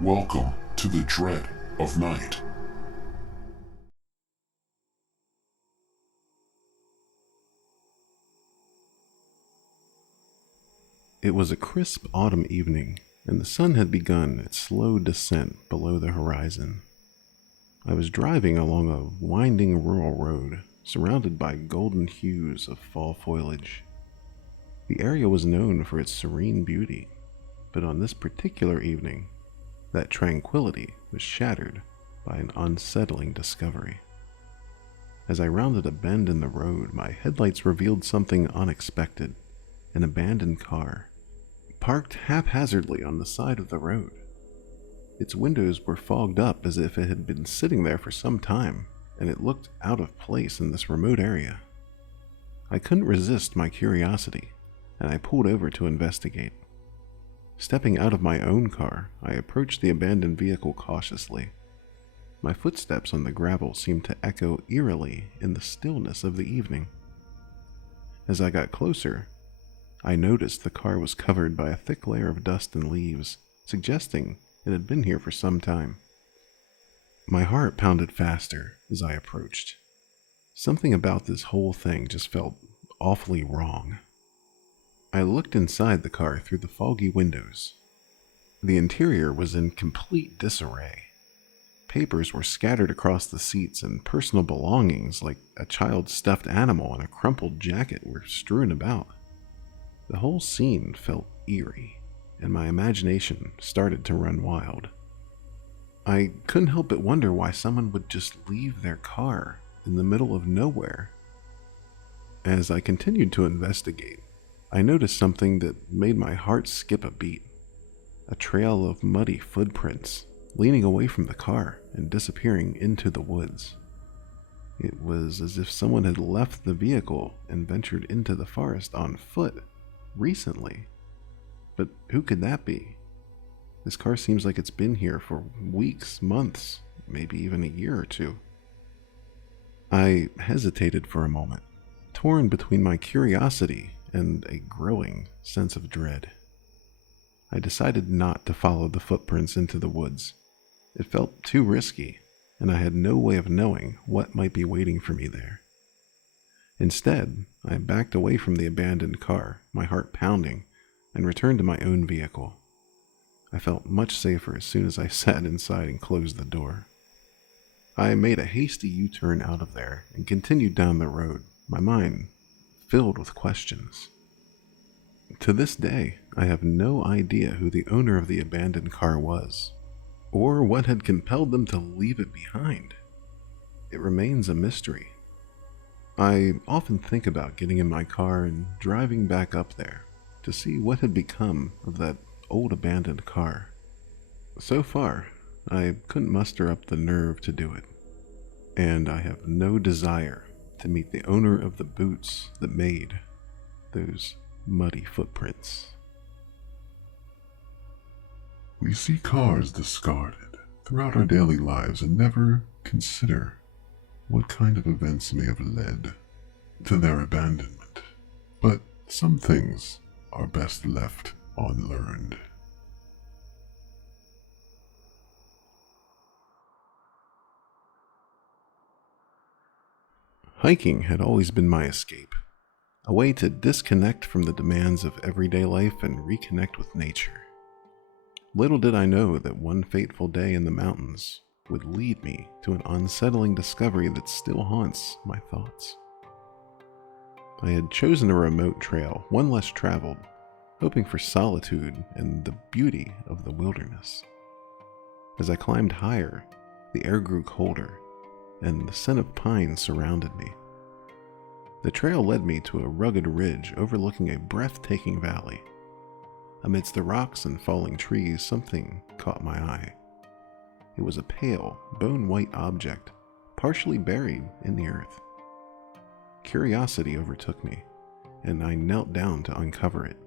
Welcome to the dread of night. It was a crisp autumn evening, and the sun had begun its slow descent below the horizon. I was driving along a winding rural road, surrounded by golden hues of fall foliage. The area was known for its serene beauty, but on this particular evening, that tranquility was shattered by an unsettling discovery. As I rounded a bend in the road, my headlights revealed something unexpected: an abandoned car, parked haphazardly on the side of the road. Its windows were fogged up as if it had been sitting there for some time, and it looked out of place in this remote area. I couldn't resist my curiosity, and I pulled over to investigate. Stepping out of my own car, I approached the abandoned vehicle cautiously. My footsteps on the gravel seemed to echo eerily in the stillness of the evening. As I got closer, I noticed the car was covered by a thick layer of dust and leaves, suggesting it had been here for some time. My heart pounded faster as I approached. Something about this whole thing just felt awfully wrong. I looked inside the car through the foggy windows. The interior was in complete disarray. Papers were scattered across the seats, and personal belongings like a child's stuffed animal and a crumpled jacket were strewn about. The whole scene felt eerie, and my imagination started to run wild. I couldn't help but wonder why someone would just leave their car in the middle of nowhere. As I continued to investigate, I noticed something that made my heart skip a beat: a trail of muddy footprints leaning away from the car and disappearing into the woods. It was as if someone had left the vehicle and ventured into the forest on foot recently. But who could that be? This car seems like it's been here for weeks, months, maybe even a year or two. I hesitated for a moment, torn between my curiosity and a growing sense of dread. I decided not to follow the footprints into the woods. It felt too risky, and I had no way of knowing what might be waiting for me there. Instead, I backed away from the abandoned car, my heart pounding, and returned to my own vehicle. I felt much safer as soon as I sat inside and closed the door. I made a hasty U-turn out of there and continued down the road, my mind filled with questions. To this day, I have no idea who the owner of the abandoned car was, or what had compelled them to leave it behind. It remains a mystery. I often think about getting in my car and driving back up there to see what had become of that old abandoned car. So far, I couldn't muster up the nerve to do it, and I have no desire to meet the owner of the boots that made those muddy footprints. We see cars discarded throughout our daily lives and never consider what kind of events may have led to their abandonment. But some things are best left unlearned. Hiking had always been my escape, a way to disconnect from the demands of everyday life and reconnect with nature. Little did I know that one fateful day in the mountains would lead me to an unsettling discovery that still haunts my thoughts. I had chosen a remote trail, one less traveled, hoping for solitude and the beauty of the wilderness. As I climbed higher, the air grew colder, and the scent of pine surrounded me. The trail led me to a rugged ridge overlooking a breathtaking valley. Amidst the rocks and falling trees, something caught my eye. It was a pale, bone-white object, partially buried in the earth. Curiosity overtook me, and I knelt down to uncover it.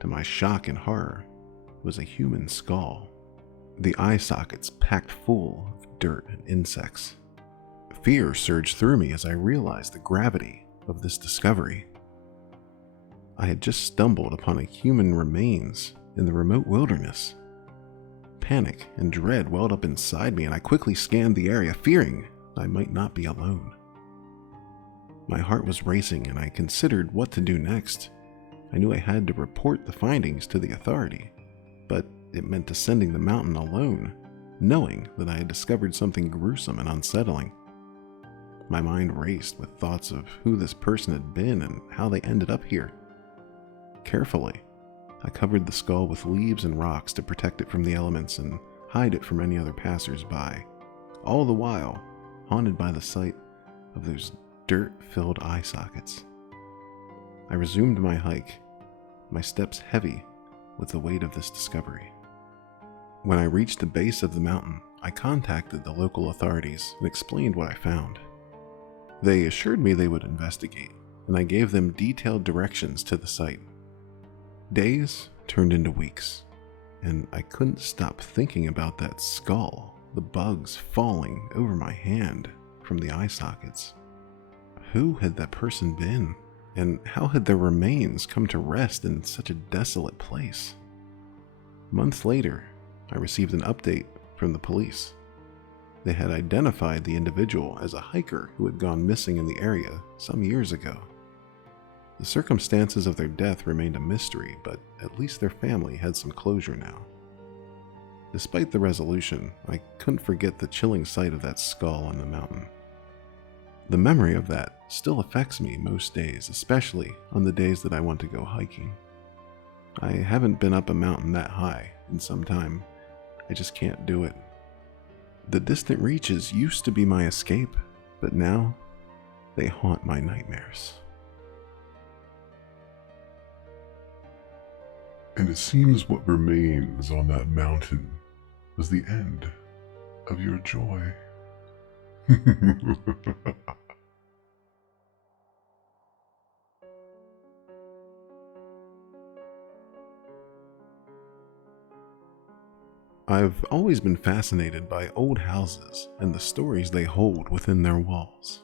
To my shock and horror, it was a human skull, the eye sockets packed full of dirt and insects. Fear surged through me as I realized the gravity of this discovery. I had just stumbled upon a human remains in the remote wilderness. Panic and dread welled up inside me, and I quickly scanned the area, fearing I might not be alone. My heart was racing, and I considered what to do next. I knew I had to report the findings to the authority, but it meant descending the mountain alone, knowing that I had discovered something gruesome and unsettling. My mind raced with thoughts of who this person had been and how they ended up here. Carefully, I covered the skull with leaves and rocks to protect it from the elements and hide it from any other passers-by, all the while haunted by the sight of those dirt-filled eye sockets. I resumed my hike, my steps heavy with the weight of this discovery. When I reached the base of the mountain, I contacted the local authorities and explained what I found. They assured me they would investigate, and I gave them detailed directions to the site. Days turned into weeks, and I couldn't stop thinking about that skull, the bugs falling over my hand from the eye sockets. Who had that person been, and how had their remains come to rest in such a desolate place? Months later, I received an update from the police. They had identified the individual as a hiker who had gone missing in the area some years ago. The circumstances of their death remained a mystery, but at least their family had some closure now. Despite the resolution, I couldn't forget the chilling sight of that skull on the mountain. The memory of that still affects me most days, especially on the days that I want to go hiking. I haven't been up a mountain that high in some time. I just can't do it. The distant reaches used to be my escape, but now they haunt my nightmares. And it seems what remains on that mountain was the end of your joy. I've always been fascinated by old houses and the stories they hold within their walls.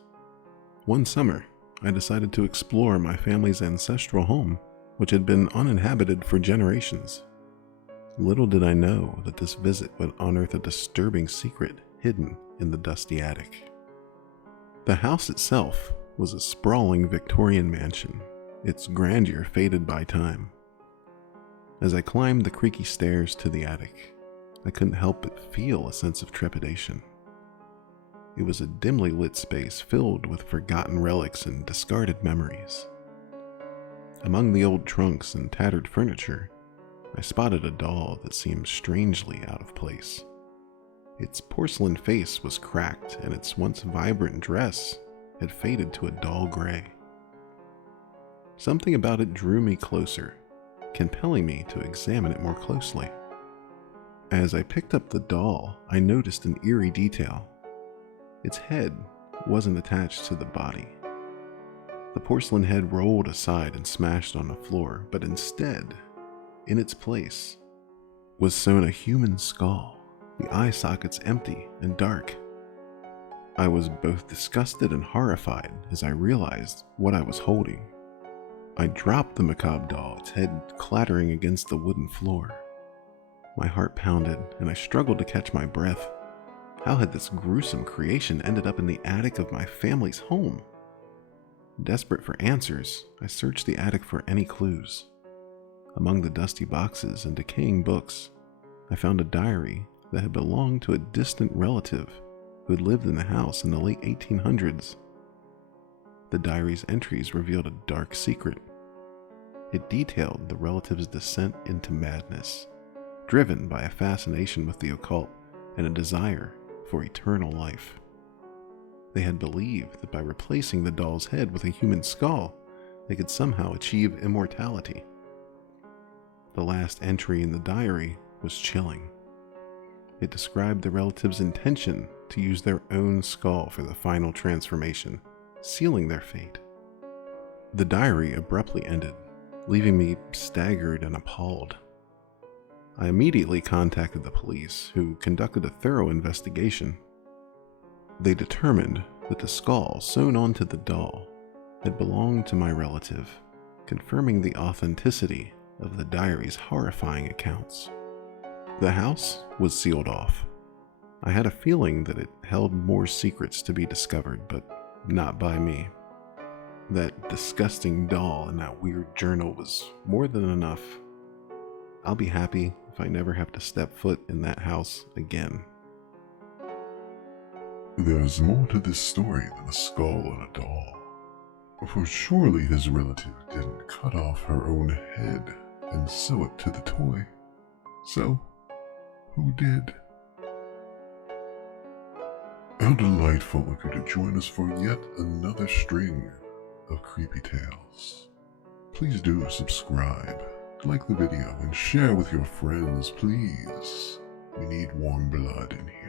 One summer, I decided to explore my family's ancestral home, which had been uninhabited for generations. Little did I know that this visit would unearth a disturbing secret hidden in the dusty attic. The house itself was a sprawling Victorian mansion, its grandeur faded by time. As I climbed the creaky stairs to the attic, I couldn't help but feel a sense of trepidation. It was a dimly lit space filled with forgotten relics and discarded memories. Among the old trunks and tattered furniture, I spotted a doll that seemed strangely out of place. Its porcelain face was cracked, and its once vibrant dress had faded to a dull gray. Something about it drew me closer, compelling me to examine it more closely. As I picked up the doll, I noticed an eerie detail. Its head wasn't attached to the body. The porcelain head rolled aside and smashed on the floor, but instead, in its place, was sewn a human skull, the eye sockets empty and dark. I was both disgusted and horrified as I realized what I was holding. I dropped the macabre doll, its head clattering against the wooden floor. My heart pounded, and I struggled to catch my breath. How had this gruesome creation ended up in the attic of my family's home? Desperate for answers, I searched the attic for any clues. Among the dusty boxes and decaying books, I found a diary that had belonged to a distant relative who had lived in the house in the late 1800s. The diary's entries revealed a dark secret. It detailed the relative's descent into madness, driven by a fascination with the occult and a desire for eternal life. They had believed that by replacing the doll's head with a human skull, they could somehow achieve immortality. The last entry in the diary was chilling. It described the relative's intention to use their own skull for the final transformation, sealing their fate. The diary abruptly ended, leaving me staggered and appalled. I immediately contacted the police, who conducted a thorough investigation. They determined that the skull sewn onto the doll had belonged to my relative, confirming the authenticity of the diary's horrifying accounts. The house was sealed off. I had a feeling that it held more secrets to be discovered, but not by me. That disgusting doll and that weird journal was more than enough. I'll be happy if I never have to step foot in that house again. There's more to this story than a skull and a doll. For surely his relative didn't cut off her own head and sew it to the toy. So, who did? How delightful of you to join us for yet another string of creepy tales. Please do subscribe, like the video, and share with your friends, please. We need warm blood in here.